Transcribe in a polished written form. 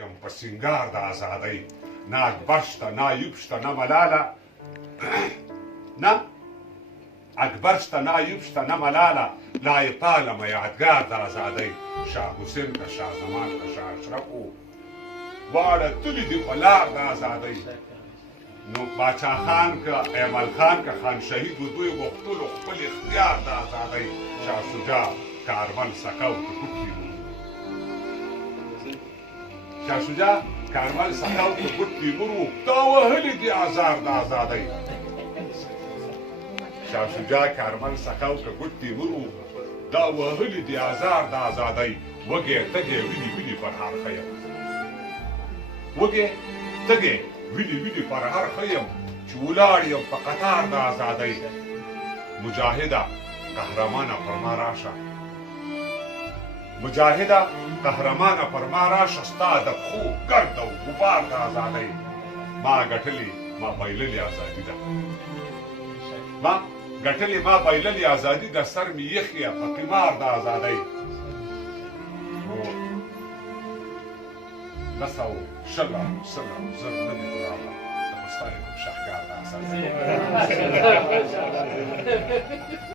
یم په سینګار د ازادۍ نه اکبر شته نه ایوب شته نه ملاله نه اکبر شته نه ایوب شته نه ملاله لایې پالمه یادګار د ازادۍ شاه حسین که شاه زمان که شاه اشرف و دواړه تللي دي په لار د ازادۍ نو باچا خان که ایمل خان که خان شهید و دوی غوښتلو خپل اختیار د ازادۍ شاه شجاع کارمل سقو که ګوټ شاه شجاع کارمل سقو که ګوټ تیمور و دا وهلي دي ازار د ازادۍ شاه شجاع کارمل سقو که ګوټ تیمور و دا وهلي دي ازار د ازادۍ وږې تږې ویني ویني پر هر ښه یم وږې تږې ویني ویني پر هر ښه یم چې ولاړ یم په قطار د ازادۍ مجاهده قهرمانه پر ما راشه مجاهده قهرمانه پر ما راشه ستا د پښو ګرد او غبار د ازادۍ ما ګټلې ما بایللې ازادي ده ما ګټلې ما بایللې ازادي ده سر مې یخ یم په قمار د ازادۍ نسو شله سله زر نه دي ګرانه د مستانې کوم شهکار د ازادۍ